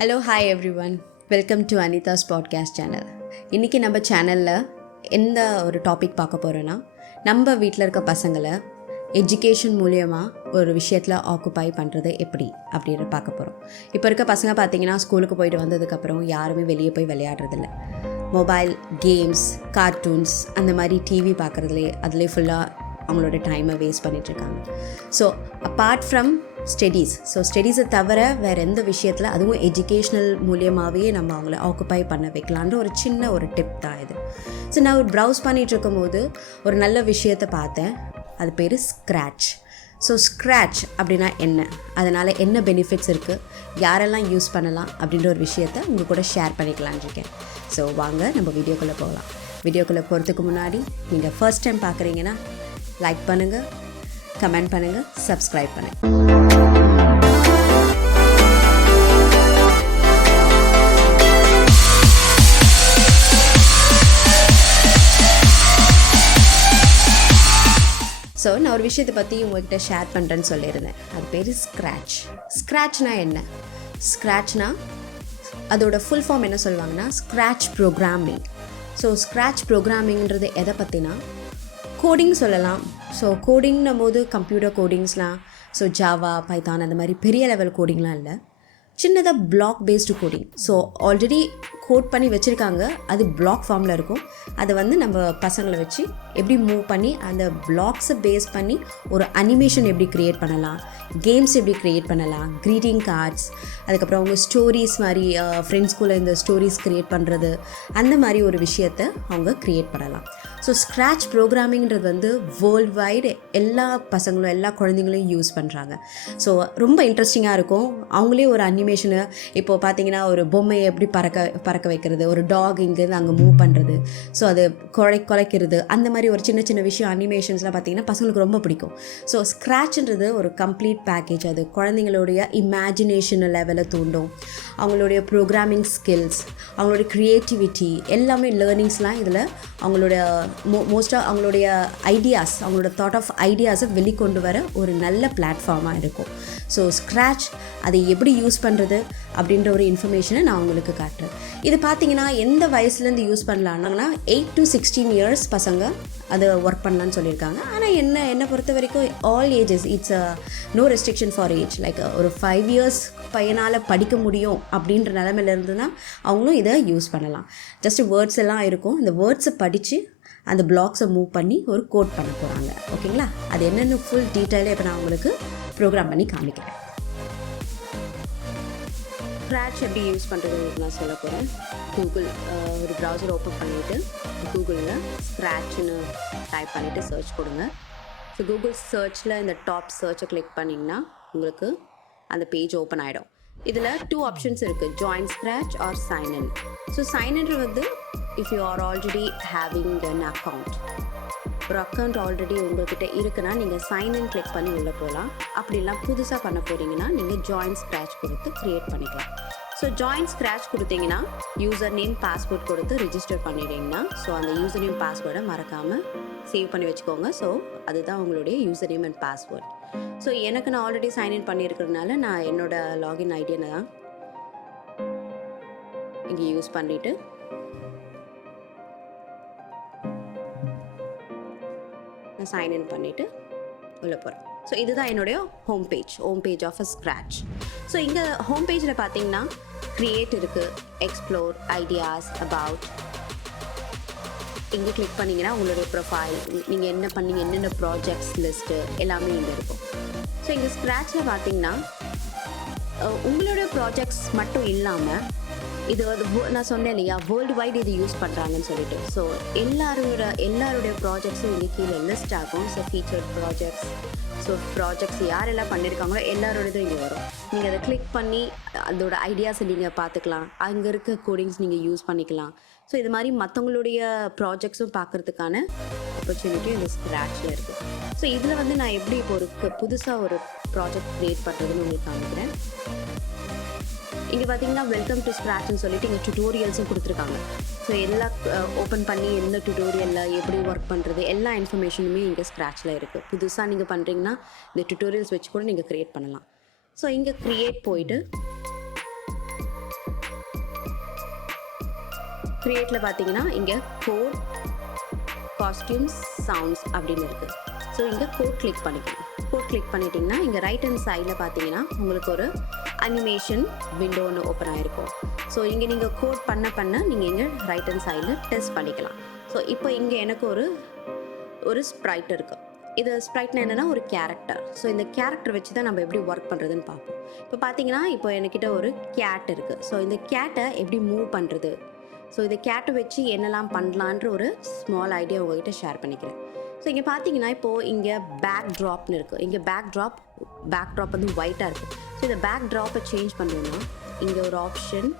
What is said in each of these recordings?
Hello hi every one, welcome to Anitha's podcast channel. இன்றைக்கி நம்ம சேனலில் எந்த ஒரு டாபிக் பார்க்க போகிறோன்னா, நம்ம வீட்டில் இருக்க பசங்களை எஜுகேஷன் மூலியமாக ஒரு விஷயத்தில் ஆக்குப்பை பண்ணுறது எப்படி அப்படின்னு பார்க்க போகிறோம். இப்போ இருக்க பசங்க பார்த்திங்கன்னா ஸ்கூலுக்கு போயிட்டு வந்ததுக்கப்புறம் யாருமே வெளியே போய் விளையாடுறதில்ல. மொபைல் கேம்ஸ், கார்ட்டூன்ஸ், அந்த மாதிரி டிவி பார்க்குறதுலே அதிலே ஃபுல்லாக அவங்களோட டைமை வேஸ்ட் பண்ணிகிட்ருக்காங்க. ஸோ அப்பார்ட் ஃப்ரம் ஸ்டடீஸை தவிர வேறு எந்த விஷயத்தில், அதுவும் எஜுகேஷ்னல் மூலியமாகவே நம்ம அவங்கள ஆக்குப்பை பண்ண வைக்கலான்ற ஒரு சின்ன ஒரு டிப் தான் இது. ஸோ நான் ஒரு ப்ரௌஸ் பண்ணிகிட்ருக்கும் போது ஒரு நல்ல விஷயத்தை பார்த்தேன். அது பேர் ஸ்க்ராட்ச். ஸோ ஸ்க்ராட்ச் அப்படின்னா என்ன, அதனால் என்ன பெனிஃபிட்ஸ் இருக்குது, யாரெல்லாம் யூஸ் பண்ணலாம் அப்படின்ற ஒரு விஷயத்தை உங்கள் கூட ஷேர் பண்ணிக்கலான்னு இருக்கேன். ஸோ வாங்க நம்ம வீடியோக்குள்ளே போகலாம். வீடியோக்குள்ளே போகிறதுக்கு முன்னாடி நீங்கள் ஃபர்ஸ்ட் டைம் பார்க்குறீங்கன்னா லைக் பண்ணுங்கள், கமெண்ட் பண்ணுங்கள், சப்ஸ்கிரைப் பண்ணுங்கள். ஸோ நான் ஒரு விஷயத்தை பற்றி உங்கள்கிட்ட ஷேர் பண்ணுறேன்னு சொல்லியிருந்தேன். அது பேர் ஸ்க்ராட்ச். ஸ்க்ராட்ச்னா என்ன? ஸ்க்ராட்ச்னா அதோட ஃபுல் ஃபார்ம் என்ன சொல்லுவாங்கன்னா ஸ்க்ராட்ச் ப்ரோக்ராமிங். ஸோ ஸ்க்ராட்ச் ப்ரோக்ராமிங்கிறது எதை பற்றினா கோடிங் சொல்லலாம். ஸோ கோடிங்னும் போது கம்ப்யூட்டர் கோடிங்ஸ்லாம், ஸோ ஜாவா, பைத்தான், அந்த மாதிரி பெரிய லெவல் கோடிங்லாம் இல்லை, சின்னதாக block based coding. So already code பண்ணி வச்சுருக்காங்க, அது பிளாக் ஃபார்மில் இருக்கும். அதை வந்து நம்ம பசங்களை வச்சு எப்படி மூவ் பண்ணி அந்த பிளாக்ஸை பேஸ் பண்ணி ஒரு அனிமேஷன் எப்படி க்ரியேட் பண்ணலாம், கேம்ஸ் எப்படி க்ரியேட் பண்ணலாம், க்ரீட்டிங் கார்ட்ஸ், அதுக்கப்புறம் அவங்க ஸ்டோரிஸ் மாதிரி ஃப்ரெண்ட்ஸ்குள்ளே இந்த ஸ்டோரிஸ் க்ரியேட் பண்ணுறது, அந்த மாதிரி ஒரு விஷயத்தை அவங்க க்ரியேட் பண்ணலாம். ஸோ ஸ்க்ராட்ச் ப்ரோக்ராமிங்கிறது வந்து வேர்ல்டு வைடு எல்லா பசங்களும் எல்லா குழந்தைங்களையும் யூஸ் பண்ணுறாங்க. ஸோ ரொம்ப இன்ட்ரெஸ்டிங்காக இருக்கும். அவங்களே ஒரு அனிமேஷனை, இப்போது பார்த்தீங்கன்னா ஒரு பொம்மையை எப்படி பறக்க வைக்கிறது, ஒரு டாக் இங்கேருந்து அங்கே மூவ் பண்ணுறது, ஸோ அது குலைக்கிறது, அந்த மாதிரி ஒரு சின்ன சின்ன விஷயம் அனிமேஷன்ஸ்லாம் பார்த்திங்கன்னா பசங்களுக்கு ரொம்ப பிடிக்கும். ஸோ ஸ்க்ராட்ச்ன்றது ஒரு கம்ப்ளீட் பேக்கேஜ். அது குழந்தைங்களுடைய இமேஜினேஷன் லெவலை தூண்டும், அவங்களுடைய ப்ரோக்ராமிங் ஸ்கில்ஸ், அவங்களுடைய க்ரியேட்டிவிட்டி, எல்லாமே லேர்னிங்ஸ்லாம் இதில் அவங்களோட மோஸ்ட்டாக அவங்களுடைய ஐடியாஸ், அவங்களோட தாட் ஆஃப் ஐடியாஸை வெளிக்கொண்டு வர ஒரு நல்ல பிளாட்ஃபார்மாக இருக்கும். ஸோ ஸ்க்ராட்ச் அதை எப்படி யூஸ் பண்ணுறது அப்படின்ற ஒரு இன்ஃபர்மேஷனை நான் உங்களுக்கு காட்டுறேன். இது பார்த்தீங்கன்னா எந்த வயசுலேருந்து யூஸ் பண்ணலான்னா 8 to 16 இயர்ஸ் பசங்க அதை ஒர்க் பண்ணலான்னு சொல்லியிருக்காங்க. ஆனால் என்னை பொறுத்த வரைக்கும் all ages, it's no restriction for age. Like ஒரு 5 இயர்ஸ் பையனால் படிக்க முடியும் அப்படின்ற நிலமையில இருந்துன்னா அவங்களும் இதை யூஸ் பண்ணலாம். ஜஸ்ட் வேர்ட்ஸ் எல்லாம் இருக்கும், இந்த வேர்ட்ஸை படித்து அந்த பிளாக்ஸை மூவ் பண்ணி ஒரு கோட் பண்ண போகிறாங்க. ஓகேங்களா? அது என்னென்னு ஃபுல் டீட்டெயிலாக இப்போ நான் உங்களுக்கு ப்ரோக்ராம் பண்ணி காமிக்கிறேன். ஸ்க்ராட்ச் எப்படி யூஸ் பண்ணுறதுன்னு நான் சொல்ல போகிறேன். கூகுள் ஒரு ப்ரௌசர் ஓப்பன் பண்ணிவிட்டு கூகுளில் ஸ்க்ராட்ச்னு டைப் பண்ணிவிட்டு சர்ச் கொடுங்க. ஸோ கூகுள் சர்ச்சில் இந்த டாப் சர்ச்சை கிளிக் பண்ணிங்கன்னா உங்களுக்கு அந்த பேஜ் ஓப்பன் ஆகிடும். இதில் 2 ஆப்ஷன்ஸ் இருக்குது, join scratch or sign in. So sign in வந்து if you are already having an account, ஒரு அக்கௌண்ட் ஆல்ரெடி உங்கள்கிட்ட இருக்குன்னா நீங்கள் சைன் இன் கிளிக் பண்ணி உள்ளே போகலாம். அப்படிலாம் புதுசாக பண்ண போகிறீங்கன்னா நீங்கள் ஜாயின் ஸ்க்ராட்ச் கொடுத்து க்ரியேட் பண்ணிக்கலாம். ஸோ ஜாயின் ஸ்க்ராட்ச் கொடுத்தீங்கன்னா யூசர் நேம், பாஸ்வேர்ட் கொடுத்து ரிஜிஸ்டர் பண்ணிட்டீங்கன்னா, ஸோ அந்த யூசர் நேம் பாஸ்வேர்டை மறக்காமல் சேவ் பண்ணி வச்சுக்கோங்க. ஸோ அதுதான் உங்களுடைய user name and password. So எனக்கு நான் ஆல்ரெடி சைன்இன் பண்ணியிருக்கிறதுனால நான் என்னோடய லாகின் ஐடியை தான் இங்கே யூஸ் பண்ணிவிட்டு நான் சைன்இன் பண்ணிவிட்டு உள்ளே போகிறேன். ஸோ இதுதான் என்னுடைய home page of a Scratch. So இங்கே ஹோம் பேஜில் பார்த்தீங்கன்னா க்ரியேட் இருக்குது, எக்ஸ்ப்ளோர், ஐடியாஸ், அபவுட். இங்கே கிளிக் பண்ணிங்கன்னா உங்களுடைய ப்ரொஃபைல், நீங்கள் என்ன பண்ணீங்க, என்னென்ன ப்ராஜெக்ட்ஸ் லிஸ்ட்டு எல்லாமே இங்கே இருக்கும். ஸோ இங்கே ஸ்க்ராட்சில் பார்த்தீங்கன்னா உங்களோட ப்ராஜெக்ட்ஸ் மட்டும் இல்லாமல் இது வந்து நான் சொன்னேன் இல்லையா, வேர்ல்டு வைடு இது யூஸ் பண்ணுறாங்கன்னு சொல்லிட்டு. ஸோ எல்லாருடைய ப்ராஜெக்ட்ஸும் இங்கே கீழே லிஸ்ட் ஆகும். So featured projects, so projects யாரெல்லாம் பண்ணியிருக்காங்களோ எல்லாரோடதும் இங்கே வரும். நீங்கள் அதை கிளிக் பண்ணி அதோட ஐடியாஸை நீங்கள் பார்த்துக்கலாம், அங்கே இருக்க கோடிங்ஸ் நீங்கள் யூஸ் பண்ணிக்கலாம். ஸோ இது மாதிரி மற்றவங்களுடைய ப்ராஜெக்ட்ஸும் பார்க்குறதுக்கான ஆப்பர்ச்சுனிட்டி இந்த ஸ்க்ராட்சில் இருக்குது. ஸோ இதில் வந்து நான் எப்படி இப்போ ஒரு புதுசாக ஒரு ப்ராஜெக்ட் க்ரியேட் பண்ணுறதுன்னு உங்களுக்கு காமிக்கிறேன். இங்கே பார்த்தீங்கன்னா வெல்கம் டு ஸ்க்ராட்ச்னு சொல்லிட்டு இங்கே டுட்டோரியல்ஸும் கொடுத்துருக்காங்க. ஸோ எல்லாம் ஓப்பன் பண்ணி எந்த டுட்டோரியலில் எப்படி ஒர்க் பண்ணுறது எல்லா இன்ஃபர்மேஷனுமே இங்கே ஸ்க்ராட்சில் இருக்குது. புதுசாக நீங்கள் பண்ணுறீங்கன்னா இந்த டுட்டோரியல்ஸ் வச்சு கூட நீங்கள் க்ரியேட் பண்ணலாம். ஸோ இங்கே க்ரியேட் போயிட்டு க்ரியேட்டில் பார்த்தீங்கன்னா இங்கே கோட், காஸ்டியூம்ஸ், சவுண்ட்ஸ் அப்படின்னு இருக்குது. ஸோ இங்கே கோட் கிளிக் பண்ணிக்கணும். கோட் கிளிக் பண்ணிட்டீங்கன்னா இங்கே ரைட் ஹேண்ட் சைடில் பார்த்தீங்கன்னா உங்களுக்கு ஒரு அனிமேஷன் விண்டோ ஒன்று ஓப்பன் ஆகிருக்கும். ஸோ இங்கே நீங்கள் கோட் பண்ண நீங்கள் இங்கே ரைட் ஹேண்ட் சைடில் டெஸ்ட் பண்ணிக்கலாம். ஸோ இப்போ இங்கே எனக்கு ஒரு ஸ்ப்ரைட் இருக்குது. இது ஸ்ப்ரைட்னா என்னென்னா ஒரு கேரக்டர். ஸோ இந்த கேரக்டர் வச்சு தான் நம்ம எப்படி ஒர்க் பண்ணுறதுன்னு பார்ப்போம். இப்போ பார்த்தீங்கன்னா இப்போ என்கிட்ட ஒரு கேட் இருக்குது. ஸோ இந்த கேட்டை எப்படி மூவ் பண்ணுறது, ஸோ இந்த கேட்டை வச்சு என்னெல்லாம் பண்ணலான்ற ஒரு ஸ்மால் ஐடியா உங்கள்கிட்ட ஷேர் பண்ணிக்கிறேன். ஸோ இங்கே பார்த்தீங்கன்னா இப்போது இங்கே பேக் ட்ராப்னு இருக்குது. இங்கே பேக் ட்ராப் வந்து ஒயிட்டாக இருக்குது. ஸோ இந்த பேக் ட்ராப்பை சேஞ்ச் பண்ணணும்னா இங்கே ஒரு ஆப்ஷன்,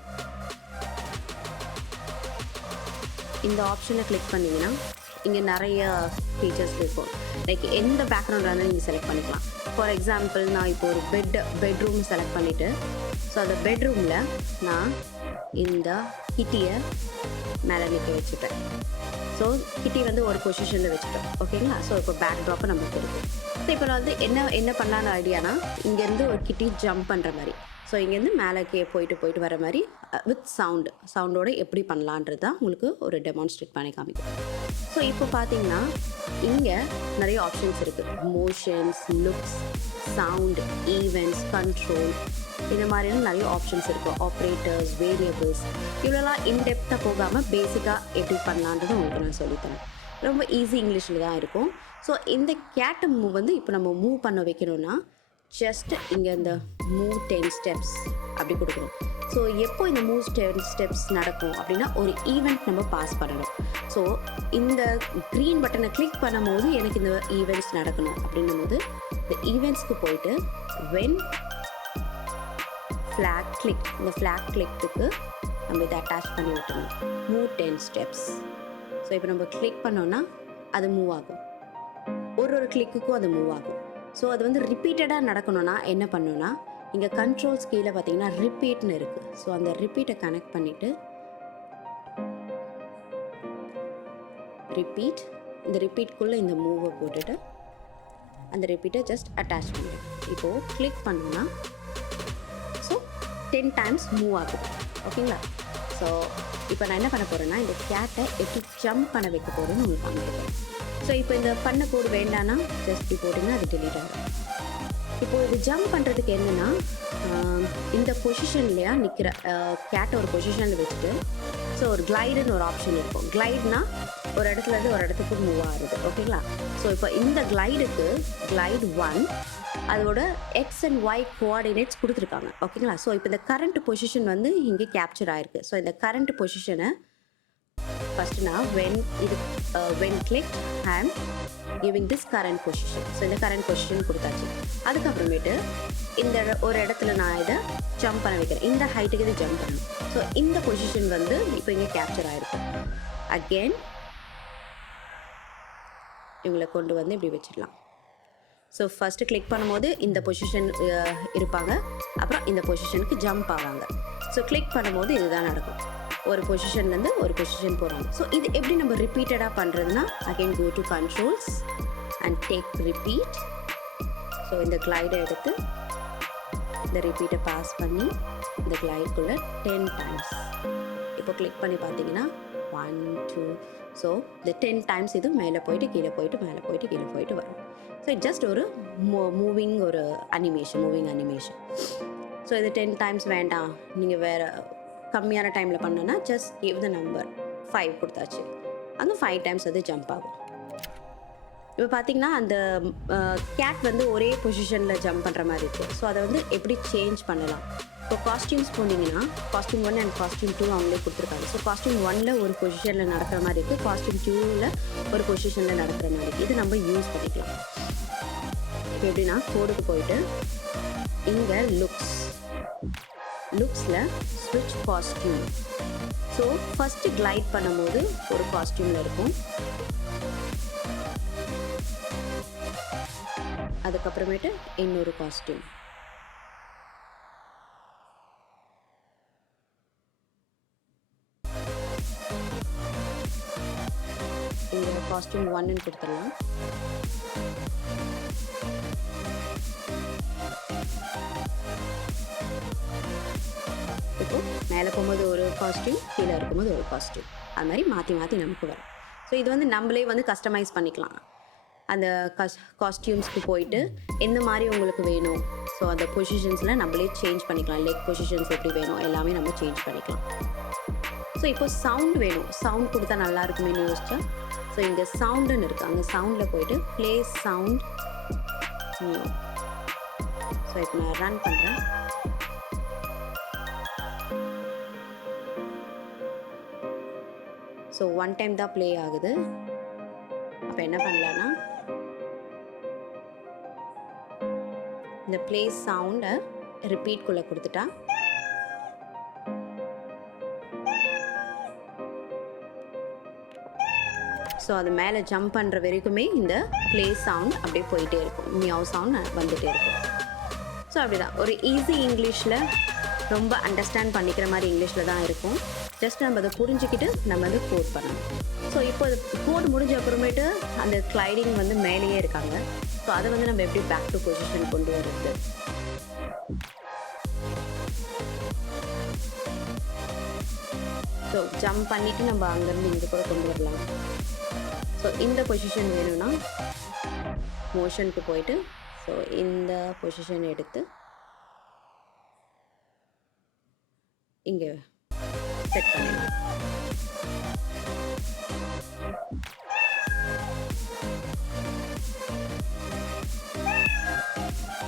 இந்த ஆப்ஷனை கிளிக் பண்ணிங்கன்னா இங்கே நிறைய ஃபீச்சர்ஸ் இருக்கும். லைக் எந்த பேக்ரவுண்ட் வேணாலும் நீங்கள் செலக்ட் பண்ணிக்கலாம். ஃபார் எக்ஸாம்பிள் நான் இப்போ ஒரு பெட்ரூம் செலக்ட் பண்ணிவிட்டு, ஸோ அந்த பெட்ரூமில் நான் இந்த கிட்டியை மேலே நிற்க வச்சுட்டேன். ஸோ கிட்டி வந்து ஒரு பொசிஷனில் வச்சுட்டோம். ஓகேங்களா? ஸோ இப்போ பேக் ட்ராப்பை நம்மளுக்கு இருக்குது. ஸோ இப்போ நான் வந்து என்ன பண்ணலான்னு ஐடியானா இங்கேருந்து ஒரு கிட்டி ஜம்ப் பண்ணுற மாதிரி, ஸோ இங்கேருந்து மேலேக்கே போயிட்டு வர மாதிரி வித் சவுண்டோடு எப்படி பண்ணலான்றது தான் உங்களுக்கு ஒரு டெமான்ஸ்ட்ரேட் பண்ணி காமிக்கும். ஸோ இப்போ பார்த்தீங்கன்னா இங்கே நிறைய ஆப்ஷன்ஸ் இருக்குது. Motions, looks, sound, events, control, இந்த மாதிரியான நிறைய ஆப்ஷன்ஸ் இருக்குது. ஆப்ரேட்டர்ஸ், வேரியபிள்ஸ், இவ்வளோலாம் இன்டெப்த்தாக போகாமல் பேசிக்காக எப்படி பண்ணலான்றது உங்களுக்கு நான் சொல்லித்தரேன். ரொம்ப ஈஸி இங்கிலீஷில் தான் இருக்கும். ஸோ இந்த கேட்டை வந்து இப்போ நம்ம மூவ் பண்ண வைக்கணும்னா ஜஸ்ட் இங்கே இந்த மூவ் 10 ஸ்டெப்ஸ் அப்படி கொடுக்கணும். ஸோ எப்போ இந்த மூவ் 10 ஸ்டெப்ஸ் நடக்கும் அப்படின்னா ஒரு ஈவெண்ட் நம்ம பாஸ் பண்ணணும். ஸோ இந்த க்ரீன் பட்டனை கிளிக் பண்ணும்போது எனக்கு இந்த ஈவெண்ட்ஸ் நடக்கணும் அப்படின்னும் போது இந்த ஈவெண்ட்ஸ்க்கு போயிட்டு வென் ஃப்ளாக் கிளிக், இந்த ஃப்ளாக் கிளிக்கு நம்ம இதை அட்டாச் பண்ணி விட்டணும். Move 10 steps. ஸோ இப்போ நம்ம கிளிக் பண்ணோன்னா அது மூவ் ஆகும். ஒரு கிளிக்குக்கும் அது மூவ் ஆகும். ஸோ அது வந்து ரிப்பீட்டடாக நடக்கணும்னா என்ன பண்ணணும்னா இங்கே கண்ட்ரோல்ஸ் கீழே பார்த்தீங்கன்னா ரிப்பீட்னு இருக்குது. ஸோ அந்த ரிப்பீட்டை கனெக்ட் பண்ணிவிட்டு ரிப்பீட், இந்த ரிப்பீட்குள்ளே இந்த மூவை போட்டுட்டு அந்த ரிப்பீட்டை ஜஸ்ட் அட்டாச் பண்ணிட்டேன். இப்போது கிளிக் பண்ணோன்னா ஸோ 10 டைம்ஸ் மூவ் ஆகுது. ஓகேங்களா? ஸோ இப்போ நான் என்ன பண்ண போகிறேன்னா இந்த கேட்டை எப்படி ஜம்ப் பண்ண வைக்க போகிறேன்னு உங்களுக்கு காமிக்கிறேன். ஸோ இப்போ இந்த பண்ண கோடு வேண்டான்னா ஜஸ்ட் இப்படி போட்டிங்கன்னா அது டெலீட் ஆகும். இப்போது இது ஜம்ப் பண்ணுறதுக்கு என்னென்னா இந்த பொசிஷன்லையா நிற்கிற கேட்டை ஒரு பொசிஷனில் வச்சுட்டு ஸோ ஒரு கிளைடுன்னு ஒரு ஆப்ஷன் இருக்கும். கிளைட்னா ஒரு இடத்துலேருந்து ஒரு இடத்துக்கு மூவ் ஆகுது. ஓகேங்களா? ஸோ இப்போ இந்த கிளைடுக்கு கிளைட் 1 அதோட எக்ஸ் அண்ட் ஒய் கோஆர்டினேட்ஸ் கொடுத்துருக்காங்க. ஓகேங்களா? ஸோ இப்போ இந்த கரண்ட் பொசிஷன் வந்து இங்கே கேப்சர் ஆகிருக்கு. ஸோ இந்த கரண்ட் பொசிஷனை ஃபஸ்ட்டு நான் when click and giving this current position. So இந்த கரண்ட் பொசிஷன் கொடுத்தாச்சு. அதுக்கப்புறமேட்டு இந்த ஒரு இடத்துல நான் இதை ஜம்ப் பண்ண வைக்கிறேன். இந்த ஹைட்டுக்கு இது ஜம்ப் பண்ணணும். ஸோ இந்த பொசிஷன் வந்து இப்போ இங்கே கேப்சர் ஆகிருக்கும். அகெயின் இவங்களை கொண்டு வந்து இப்படி வச்சிடலாம். ஸோ ஃபஸ்ட்டு கிளிக் பண்ணும்போது இந்த பொசிஷன் இருப்பாங்க, அப்புறம் இந்த பொசிஷனுக்கு ஜம்ப் ஆவாங்க. ஸோ கிளிக் பண்ணும்போது இதுதான் நடக்கும். ஒரு பொசிஷன்லேருந்து ஒரு பொசிஷன் போகிறாங்க. ஸோ இது எப்படி நம்ம ரிப்பீட்டடாக பண்ணுறதுன்னா again go to controls and take repeat. So இந்த கிளைடை எடுத்து இந்த ரிப்பீட்டை பாஸ் பண்ணி இந்த கிளைடுக்குள்ளே 10 டைம்ஸ் இப்போ கிளிக் பண்ணி பார்த்தீங்கன்னா 1 2. ஸோ இந்த 10 டைம்ஸ் இது மேலே போயிட்டு கீழே போயிட்டு மேலே போயிட்டு கீழே போயிட்டு வரும். ஸோ ஜஸ்ட் ஒரு மூவிங் அனிமேஷன். ஸோ இது 10 டைம்ஸ் வேண்டாம், நீங்கள் வேறு கம்மியான டைமில் பண்ணோன்னா ஜஸ்ட் கிவ் த நம்பர் 5 கொடுத்தாச்சு. அங்கே 5 டைம்ஸ் அது ஜம்ப் ஆகும். இப்போ பார்த்தீங்கன்னா அந்த கேட் வந்து ஒரே பொசிஷனில் ஜம்ப் பண்ணுற மாதிரி இருக்குது. ஸோ அதை வந்து எப்படி சேஞ்ச் பண்ணலாம்? இப்போ காஸ்டியூம்ஸ் போனீங்கன்னா காஸ்டியூம் 1 அண்ட் காஸ்டியூம் 2 அவங்களே கொடுத்துருக்காங்க. ஸோ காஸ்டியூம் 1ல் ஒரு பொசிஷனில் நடக்கிற மாதிரி இருக்குது, காஸ்டியூம் 2ல் ஒரு பொசிஷனில் நடக்கிற மாதிரி இருக்குது. இது நம்ம யூஸ் பண்ணிக்கலாம். இப்போ எப்படின்னா கோடுக்கு போயிட்டு இங்கே லுக்ஸில் ஸ்விட்ச் காஸ்டியூம். ஸோ ஃபஸ்ட்டு கிளைட் பண்ணும்போது ஒரு காஸ்டியூமில் இருக்கும், அதுக்கப்புறமேட்டு இன்னொரு காஸ்டியூம். இங்கே காஸ்டியூம் 1ன்னு கொடுத்துடலாம். இப்போ மேலே போகும்போது ஒரு காஸ்டியூம், கீழே இருக்கும்போது ஒரு காஸ்டியூம், அது மாதிரி மாற்றி மாற்றி நமக்கு வரும். ஸோ இது வந்து நம்மளே வந்து கஸ்டமைஸ் பண்ணிக்கலாம். அந்த காஸ்டியூம்ஸ்க்கு போயிட்டு எந்த மாதிரி உங்களுக்கு வேணும், ஸோ அந்த பொசிஷன்ஸில் நம்மளே சேஞ்ச் பண்ணிக்கலாம். லெக் பொசிஷன்ஸ் எப்படி வேணும் எல்லாமே நம்ம சேஞ்ச் பண்ணிக்கலாம். ஸோ இப்போ சவுண்ட் வேணும், சவுண்ட் கொடுத்தா நல்லா இருக்குமேனு யோசிச்சா, ஸோ இங்கே சவுண்டுன்னு இருக்குது, அந்த சவுண்டில் போயிட்டு ப்ளே சவுண்ட் நியூ. ஸோ இப்போ நான் ரன் பண்ணுறேன். ஸோ ஒன் டைம் தான் ப்ளே ஆகுது. அப்போ என்ன பண்ணலான்னா, இந்த ப்ளே சவுண்டை ரிப்பீட்குள்ளே கொடுத்துட்டா ஸோ அது மேலே ஜம்ப் பண்ணுற வரைக்குமே இந்த ப்ளே சவுண்ட் அப்படியே போயிட்டே இருக்கும், மியாவ் சவுண்ட் வந்துகிட்டே இருக்கும். ஸோ அப்படி தான் ஒரு ஈஸி இங்கிலீஷில், ரொம்ப அண்டர்ஸ்டாண்ட் பண்ணிக்கிற மாதிரி இங்கிலீஷில் தான் இருக்கும். ஜஸ்ட் நம்ம அதை புரிஞ்சுக்கிட்டு நம்ம வந்து கோட் பண்ணணும். ஸோ இப்போ அது கோட் முடிஞ்ச அப்புறமேட்டு அந்த கிளைடிங் வந்து மேலேயே இருக்காங்க. ஸோ அதை வந்து நம்ம எப்படி பேக் டு பொசிஷன் கொண்டு வருது. ஸோ ஜம்ப் பண்ணிவிட்டு நம்ம அங்கேருந்து இங்கே கூட கொண்டு வரலாம். ஸோ இந்த பொசிஷன் வேணும்னா மோஷனுக்கு போயிட்டு, ஸோ இந்த பொசிஷன் எடுத்து இங்கே செட் பண்ணிடலாம்.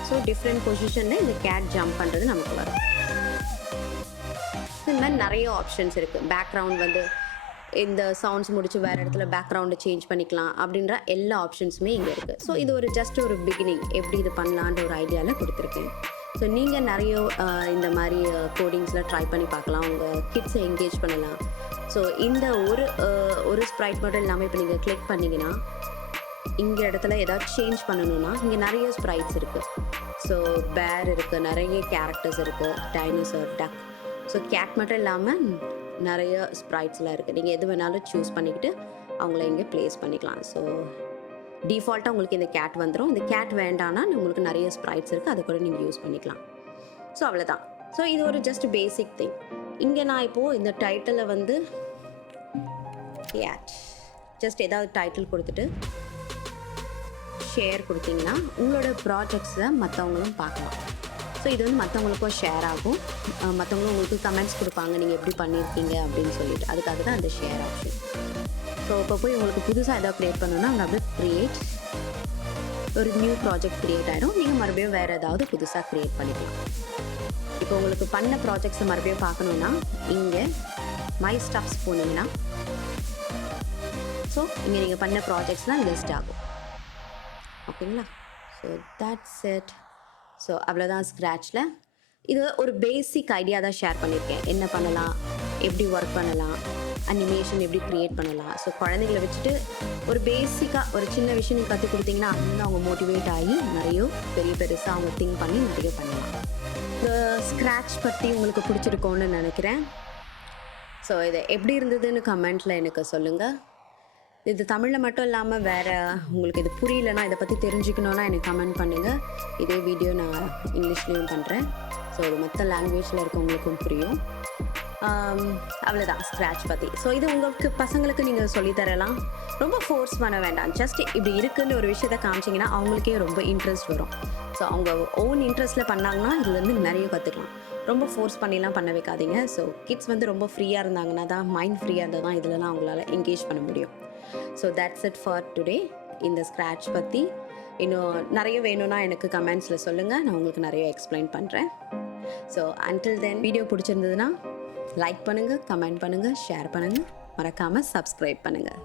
ஸோ டிஃப்ரெண்ட் பொசிஷனில் இந்த கேட் ஜம்ப் பண்ணுறது நமக்கு வரும். இந்த மாதிரி நிறைய ஆப்ஷன்ஸ் இருக்குது. பேக்ரவுண்ட் வந்து இந்த சவுண்ட்ஸ் முடிச்சு வேறு இடத்துல பேக்ரவுண்டை சேஞ்ச் பண்ணிக்கலாம் அப்படின்ற எல்லா ஆப்ஷன்ஸுமே இங்கே இருக்குது. ஸோ இது ஒரு ஜஸ்ட் ஒரு பிகினிங், எப்படி இது பண்ணலான்ற ஒரு ஐடியாவில் கொடுத்துருக்கேன். ஸோ நீங்கள் நிறைய இந்த மாதிரி கோடிங்ஸில் ட்ரை பண்ணி பார்க்கலாம், உங்கள் கிட்ஸை என்கேஜ் பண்ணலாம். ஸோ இந்த ஒரு ஸ்ப்ரைட் மட்டும் இல்லாமல் இப்போ நீங்கள் கிளிக் பண்ணிங்கன்னா இங்கே இடத்துல ஏதாவது சேஞ்ச் பண்ணணுன்னா இங்கே நிறைய ஸ்ப்ரைட்ஸ் இருக்குது. ஸோ பேர் இருக்குது, நிறைய கேரக்டர்ஸ் இருக்குது, டைனோசர், டக். ஸோ கேட் மட்டும் இல்லாமல் நிறைய ஸ்ப்ரைட்ஸ்லாம் இருக்குது. நீங்கள் எது வேணாலும் சூஸ் பண்ணிக்கிட்டு அவங்கள இங்கே ப்ளேஸ் பண்ணிக்கலாம். ஸோ டிஃபால்ட்டாக உங்களுக்கு இந்த கேட் வந்துடும். இந்த கேட் வேண்டான்னா உங்களுக்கு நிறைய ஸ்ப்ரைட்ஸ் இருக்குது, அதை கூட நீங்கள் யூஸ் பண்ணிக்கலாம். ஸோ அவ்வளோதான். ஸோ இது ஒரு ஜஸ்ட் பேசிக் திங். இங்கே நான் இப்போது இந்த டைட்டிலை வந்து கேட் ஜஸ்ட் ஏதாவது டைட்டில் கொடுத்துட்டு ஷேர் கொடுத்தீங்கன்னா உங்களோட ப்ராஜெக்ட்ஸை மற்றவங்களும் பார்க்கலாம். ஸோ இது வந்து மற்றவங்களுக்கும் ஷேர் ஆகும், மற்றவங்களும் உங்களுக்கு கமெண்ட்ஸ் கொடுப்பாங்க நீங்கள் எப்படி பண்ணியிருக்கீங்க அப்படின்னு சொல்லிட்டு. அதுக்காக தான் அந்த ஷேர் ஆப்ஷன். ஸோ இப்போ போய் உங்களுக்கு புதுசாக எதாவது க்ரியேட் பண்ணணுன்னா அவங்க அப்படியே க்ரியேட், ஒரு நியூ ப்ராஜெக்ட் க்ரியேட் ஆகிடும். நீங்கள் மறுபடியும் வேறு ஏதாவது புதுசாக க்ரியேட் பண்ணிக்கலாம். இப்போ உங்களுக்கு பண்ண ப்ராஜெக்ட்ஸை மறுபடியும் பார்க்கணுன்னா இங்கே மை ஸ்டப்ஸ் போனீங்கன்னா ஸோ இங்கே நீங்கள் பண்ண ப்ராஜெக்ட்ஸ்லாம் லிஸ்ட் ஆகும். ஓகேங்களா? So that's it. ஸோ அவ்வளோதான் ஸ்க்ராட்சில். இது ஒரு பேசிக் ஐடியா தான் ஷேர் பண்ணியிருக்கேன். என்ன பண்ணலாம், எப்படி ஒர்க் பண்ணலாம், அனிமேஷன் எப்படி க்ரியேட் பண்ணலாம். ஸோ குழந்தைங்களை வச்சுட்டு ஒரு பேசிக்காக ஒரு சின்ன விஷயம் நீங்கள் கற்றுக் கொடுத்தீங்கன்னா அதுலேருந்து அவங்க மோட்டிவேட் ஆகி நிறைய பெருசாக அவங்க திங்க் பண்ணி நிறைய பண்ணலாம். இந்த ஸ்க்ராட்ச் பற்றி உங்களுக்கு பிடிச்சிருக்கோன்னு நினைக்கிறேன். ஸோ இதை எப்படி இருந்ததுன்னு கமெண்ட்டில் எனக்கு சொல்லுங்கள். இது தமிழில் மட்டும் இல்லாமல் வேறு உங்களுக்கு இது புரியலன்னா, இதை பற்றி தெரிஞ்சுக்கணுன்னா எனக்கு கமெண்ட் பண்ணுங்கள். இதே வீடியோ நான் இங்கிலீஷ்லேயும் பண்ணுறேன். ஸோ இது மற்ற லாங்குவேஜில் இருக்கவங்களுக்கும் புரியும். அவ்வளோதான் ஸ்க்ராட்ச் பற்றி. ஸோ இது உங்களுக்கு பசங்களுக்கு நீங்கள் சொல்லித்தரலாம். ரொம்ப ஃபோர்ஸ் பண்ண வேண்டாம். ஜஸ்ட் இப்படி இருக்குன்னு ஒரு விஷயத்த காமிச்சிங்கன்னா அவங்களுக்கே ரொம்ப இன்ட்ரெஸ்ட் வரும். ஸோ அவங்க ஓன் இன்ட்ரெஸ்ட்டில் பண்ணாங்கன்னா இதுலேருந்து நிறைய கற்றுக்கலாம். ரொம்ப ஃபோர்ஸ் பண்ணிலாம் பண்ண வைக்காதீங்க. ஸோ கிட்ஸ் வந்து ரொம்ப ஃப்ரீயாக இருந்தாங்கன்னா தான், மைண்ட் ஃப்ரீயாக இருந்தால் தான் இதிலலாம் அவங்களால என்கேஜ் பண்ண முடியும். So that's it for today. இந்த ஸ்க்ராட்ச் பற்றி இன்னும் நிறைய வேணும்னா எனக்கு கமெண்ட்ஸில் சொல்லுங்கள், நான் உங்களுக்கு நிறைய எக்ஸ்பிளைன் பண்ணுறேன். ஸோ அன்டில் தென் வீடியோ பிடிச்சிருந்ததுன்னா லைக் பண்ணுங்கள், கமெண்ட் பண்ணுங்கள், ஷேர் பண்ணுங்கள், மறக்காமல் சப்ஸ்கிரைப் பண்ணுங்கள்.